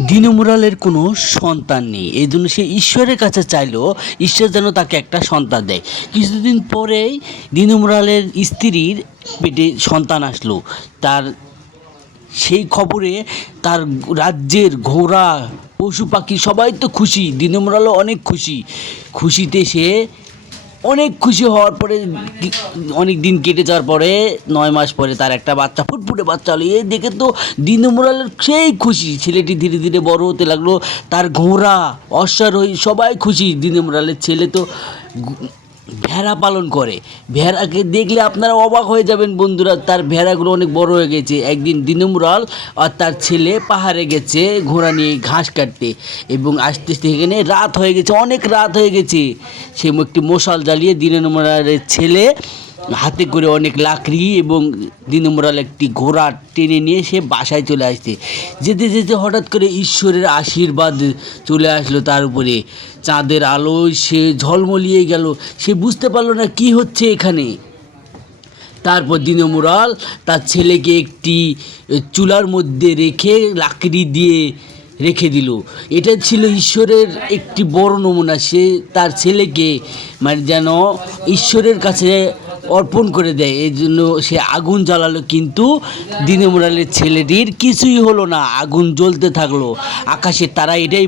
দিনমুরালের কোনো সন্তান নেই। এই জন্য সে ঈশ্বরের কাছে চাইলো ঈশ্বর যেন তাকে একটা সন্তান দেয়। কিছুদিন পরেই দিনমুরালের স্ত্রীর পেটে সন্তান আসলো। তার সেই খবরে তার রাজ্যের ঘোড়া, পশু পাখি সবাই তো খুশি। দিনমরালও অনেক খুশি। খুশিতে সে অনেক খুশি হওয়ার পরে অনেক দিন কেটে যাওয়ার পরে নয় মাস পরে তার একটা বাচ্চা, ফুটফুটে বাচ্চা হলো। এই দেখে তো দিনমরালের সেই খুশি। ছেলেটি ধীরে ধীরে বড় হতে লাগল। তার ঘোড়া, অশ্বারোহী, সবাই খুশি দিনমরালের ছেলে তো। ভেড়া পালন করে। ভেড়াকে দেখলে আপনারা অবাক হয়ে যাবেন বন্ধুরা, তার ভেড়াগুলো অনেক বড় হয়ে গেছে। একদিন দিনমুরাল আর তার ছেলে পাহাড়ে গেছে ঘোড়া নিয়ে ঘাস কাটতে এবং আস্তে আস্তে এখানে রাত হয়ে গেছে, অনেক রাত হয়ে গেছে। সে একটি মশাল জ্বালিয়ে দিনমুরালের ছেলে হাতে করে অনেক লাকড়ি এবং দিনমরাল একটি ঘোড়া টেনে নিয়ে সে বাসায় চলে আসছে। যেতে যেতে হঠাৎ করে ঈশ্বরের আশীর্বাদ চলে আসলো তার উপরে। চাঁদের আলোয় সে ঝলমলিয়ে গেল। সে বুঝতে পারল না কি হচ্ছে এখানে। তারপর দিনমুরাল তার ছেলেকে একটি চুলার মধ্যে রেখে লাকড়ি দিয়ে রেখে দিল। এটা ছিল ঈশ্বরের একটি বড় নমুনা। সে তার ছেলেকে মানে যেন ঈশ্বরের কাছে অর্পণ করে দেয়। এই জন্য সে আগুন জ্বালালো, কিন্তু দিনমুরালের ছেলেটির কিছুই হলো না। আগুন জ্বলতে থাকল। আকাশের তারা এটাই